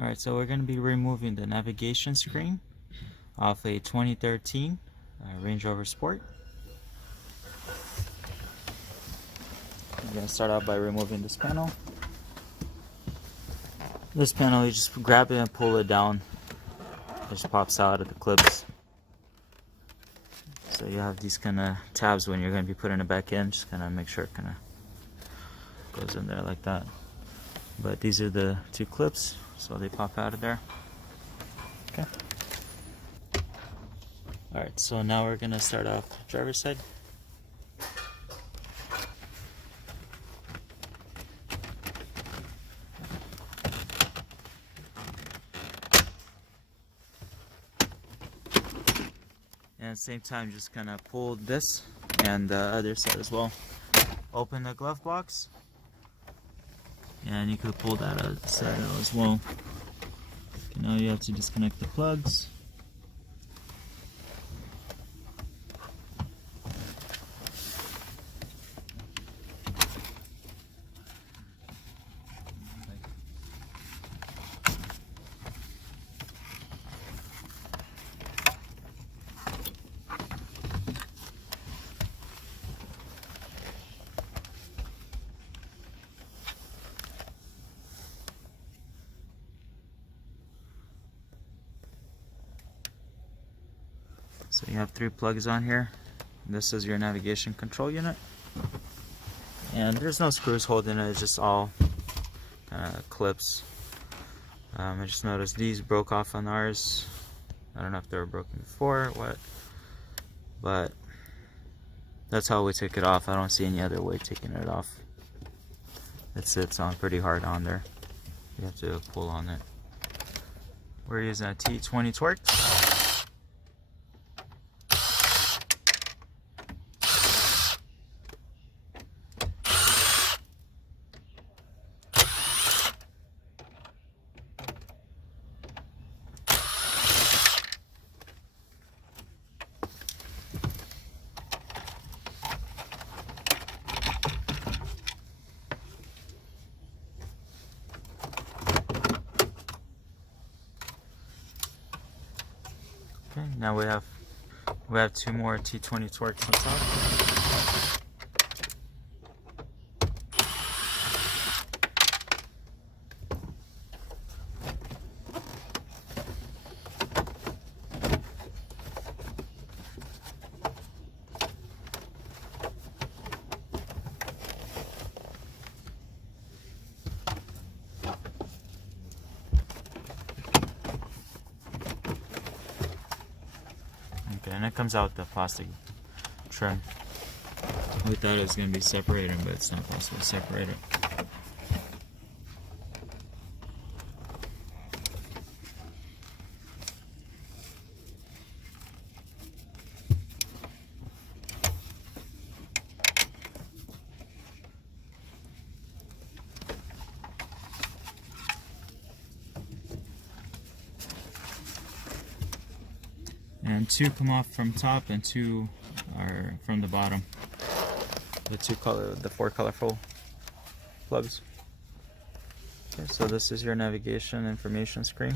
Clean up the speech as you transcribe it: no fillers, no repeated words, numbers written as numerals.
Alright, so we're going to be removing the navigation screen off a 2013 Range Rover Sport. I'm going to start out by removing this panel. This panel, you just grab it and pull it down. It just pops out of the clips. So you have these kind of tabs when you're going to be putting it back in. Just kind of make sure it kind of goes in there like that. But these are the two clips, so they pop out of there. Okay. Alright, so now we're going to start off driver's side. And at the same time, just kind of pull this and the other side as well. Open the glove box, and you could pull that side out as well. Okay, now you have to disconnect the plugs. So you have 3 plugs on here. This is your navigation control unit. And there's no screws holding it, it's just all kind of clips. I just noticed these broke off on ours. I don't know if they were broken before or what, but that's how we took it off. I don't see any other way taking it off. It sits on pretty hard on there. You have to pull on it. We're using a T20 torque. Okay, now we have 2 more T20 torques on top. Okay, and it comes out with the plastic trim. We thought it was going to be separated, but it's not possible to separate it. And 2 come off from top and 2 are from the bottom. The 4 colorful plugs. Okay, so this is your navigation information screen.